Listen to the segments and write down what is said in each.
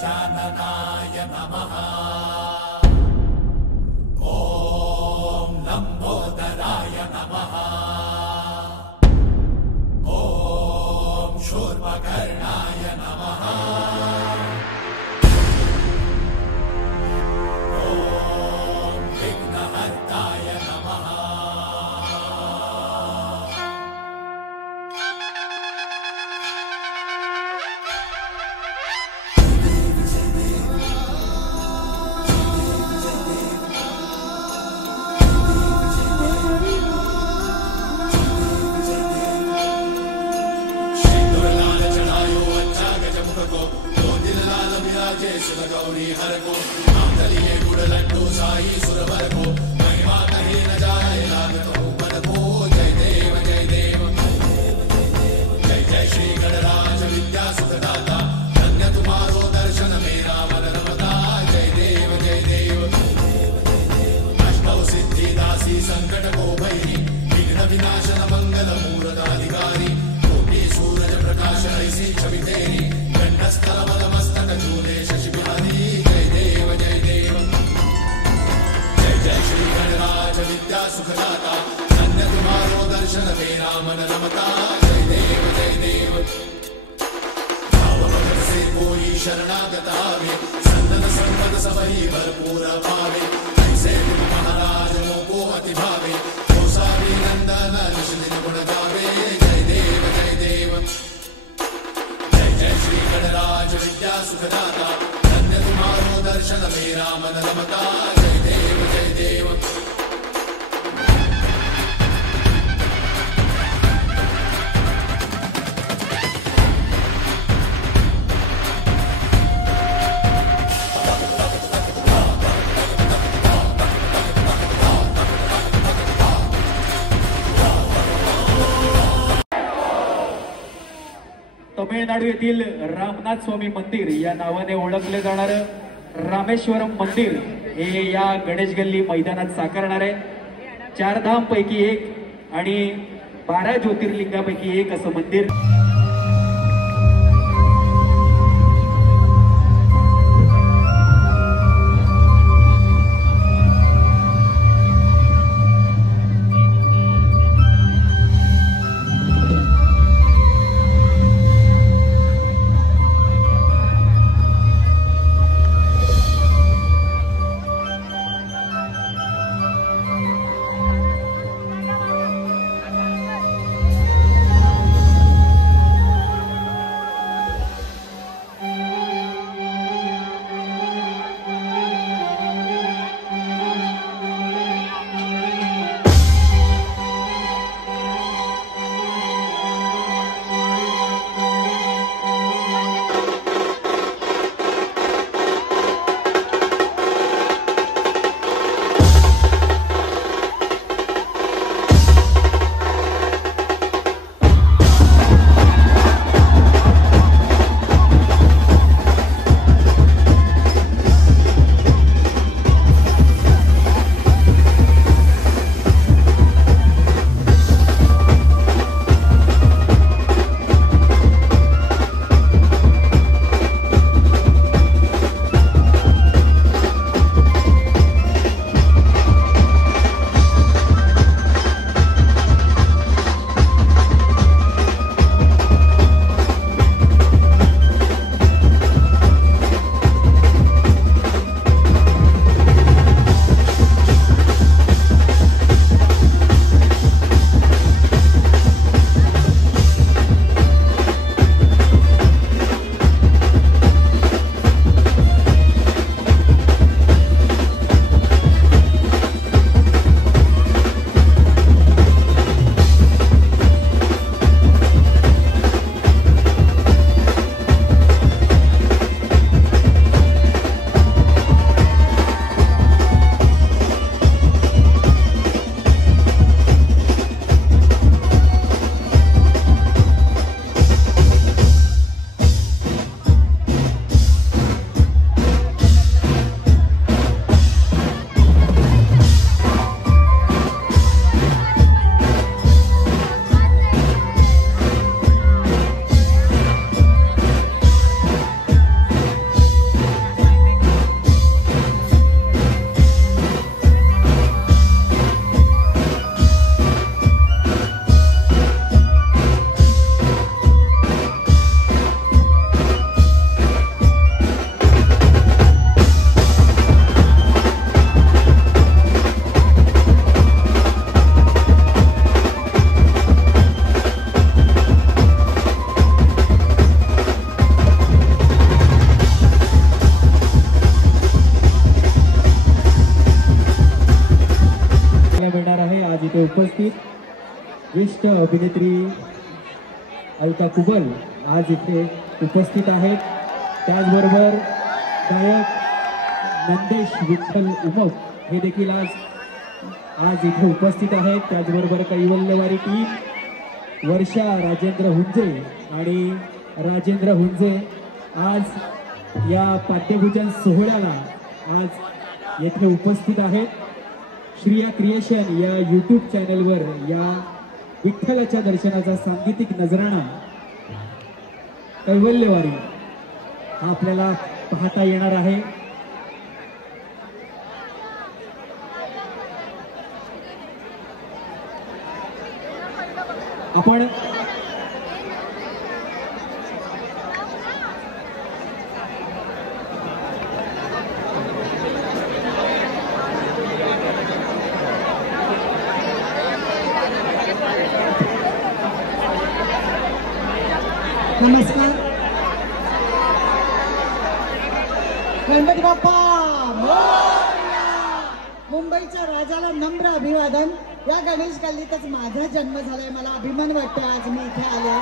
गजाननाय नमः। ॐ लम्बोदराय नमः। ॐ शूर्पकर्णाय नमः। ॐ विघ्नहर्ताय नमः। गौरी हर को मांगलिये गुड़ लड्डू साई सुरवर को महिमा कही न जाए लागत ऊपर को। जय देव जय देव जय जय श्री गणराज विद्या सुखदाता धन्य तुम्हारो दर्शन मेरा मन रमता। जय देव जय देव अष्टौ सिद्धि दासी संकट को भैरी विघ्न विनाशन मंगल मूर्त अधिकारी कोटि सूरज प्रकाश ऐसी छवि तेरी गंडस्थल मदमस्तक झूले शशि बिहारी। जय देव जय देव जय जय श्री गणराज विद्या सुखदाता धन्य तुम्हारो दर्शन मेरा मन रमता। जय देव जय देव भाव भगत से कोई शरणागत आवे संतन संपद सबही भरपूर पावे। ऐसे तुम महाराज को अति भावे गोसावी नंदन निश्चित गुण गावे। जय देव जय देव जय जय श्री गणराज विद्या सुखदाता धन्य तुम्हारो दर्शन मेरा मन रमता। जय देव जय देव तमिळनाडू येथील रामनाथ स्वामी मंदिर या नावाने ओळखले जाणारे रामेश्वरम मंदिर हे या गणेश गल्ली मैदानात साकारणार आहे। 4 धाम पैकी एक आणि 12 ज्योतिर्लिंगापैकी एक असं मंदिर। इथे उपस्थित ज्येष्ठ अभिनेत्री अलका कुबल आज इथे उपस्थित आहेत. त्याचबरोबर गायक नंदेश विठ्ठल उमप हे देखील आज इथे उपस्थित आहेत. त्याचबरोबर कैवल्यवारी टीम वर्षा राजेंद्र हुंजे आणि राजेंद्र हुंजे आज या पाद्यपूजन सोहळ्याला आज येथे उपस्थित आहेत. श्रिया क्रिएशन या यूट्यूब चॅनलवर या विठ्ठलाच्या दर्शनाचा सांगीतिक नजराणा कैवल्यवारी हा आपल्याला पाहता येणार आहे. आपण नमस्कार. गणपती बाप्पा मोरया. मुंबईच्या राजाला नम्र अभिवादन. या गणेश गल्लीतच माझा जन्म झालाय. मला अभिमान वाटतोय आज मी इथे आले.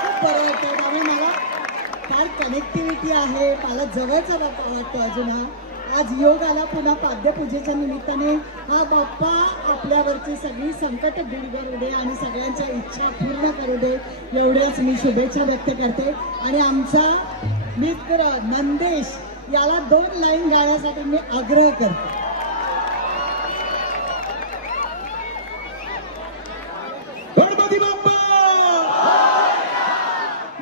खूप बरं वाटतंय त्यामुळे मला फार कनेक्टिव्हिटी आहे. मला जवळचा बाप्पा वाटतो अजून. आज योग आला पुन्हा पाद्यपूजेच्या निमित्ताने. हा बाप्पा आपल्यावरची सगळी संकट दूर करू दे आणि सगळ्यांच्या इच्छा पूर्ण करू दे एवढ्याच मी शुभेच्छा व्यक्त करते. आणि आमचा मित्र नंदेश याला 2 लाईन गाण्यासाठी मी आग्रह करते. गणपती बाप्पा.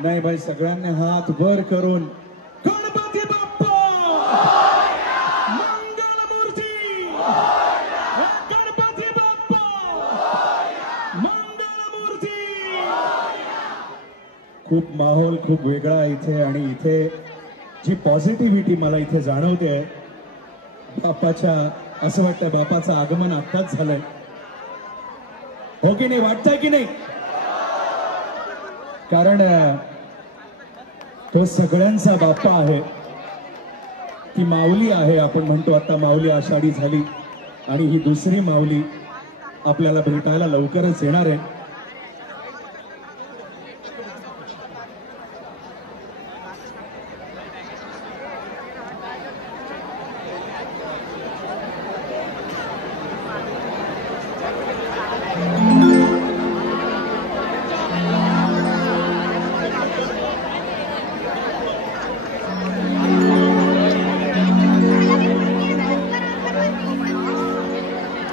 नाही भाई, सगळ्यांनी हात वर करून गणपती बाप्पा मंगलमूर्ती. गणपती बाप्पा मंगलमूर्ती. खूप माहोल खूप वेगळा इथे आणि इथे जी पॉझिटिव्हिटी मला इथे जाणवते बाप्पाच्या, असं वाटतं बाप्पाचं आगमन आत्ताच झालंय. हो की नाही? वाटतंय की नाही? कारण तो सगळ्यांचा बाप्पा आहे. ती माऊली आहे. आपण म्हणतो आता माऊली आषाढी झाली आणि ही दुसरी माऊली आपल्याला भेटायला लवकरच येणार आहे.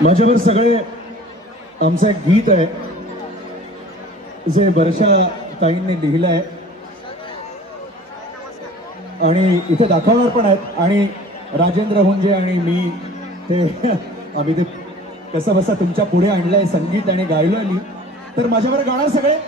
माझ्यावर सगळे आमचं एक गीत आहे जे वर्षा ताईंनी लिहिलं आहे आणि इथे दाखवणार पण आहेत. आणि राजेंद्र हुंजे आणि मी ते आम्ही ते कसं बसा तुमच्या पुढे आणलंय संगीत आणि गायलोय मी. तर माझ्यावर गाणार सगळे.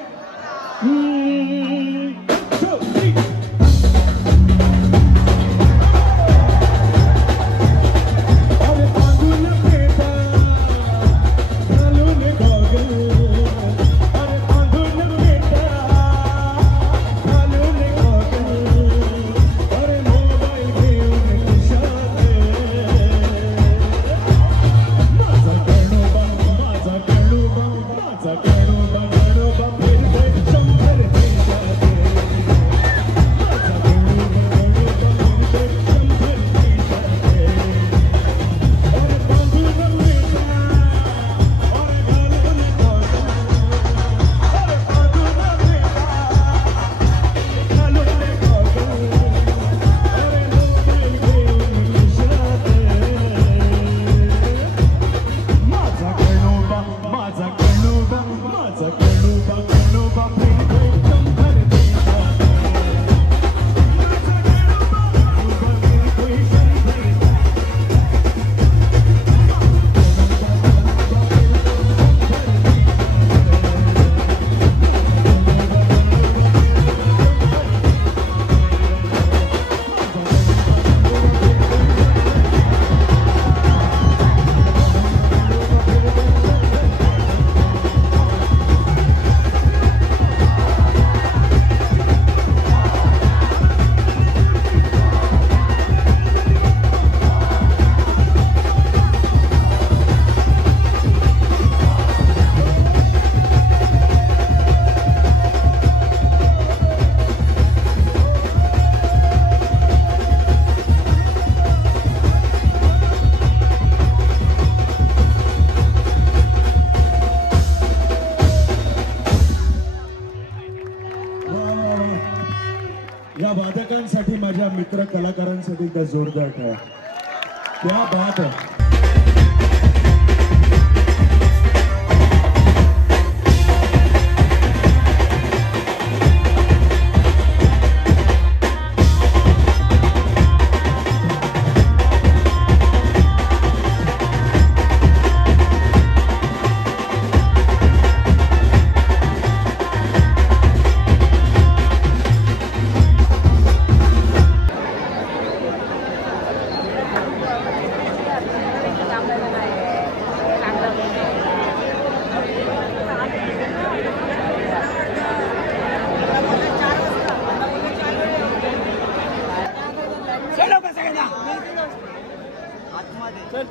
माझ्या मित्र कलाकारांसाठी त्या जोरदार टाळ्या. क्या बात आहे.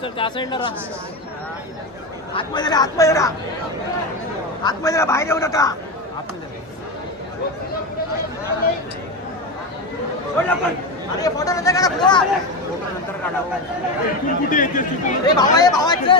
चल त्या साईडला राहा. आतमध्ये राहा, बाहेर येऊ नका. अरे फोटो नंतर काढा. फोटो नंतर काढा. भावा भावाचं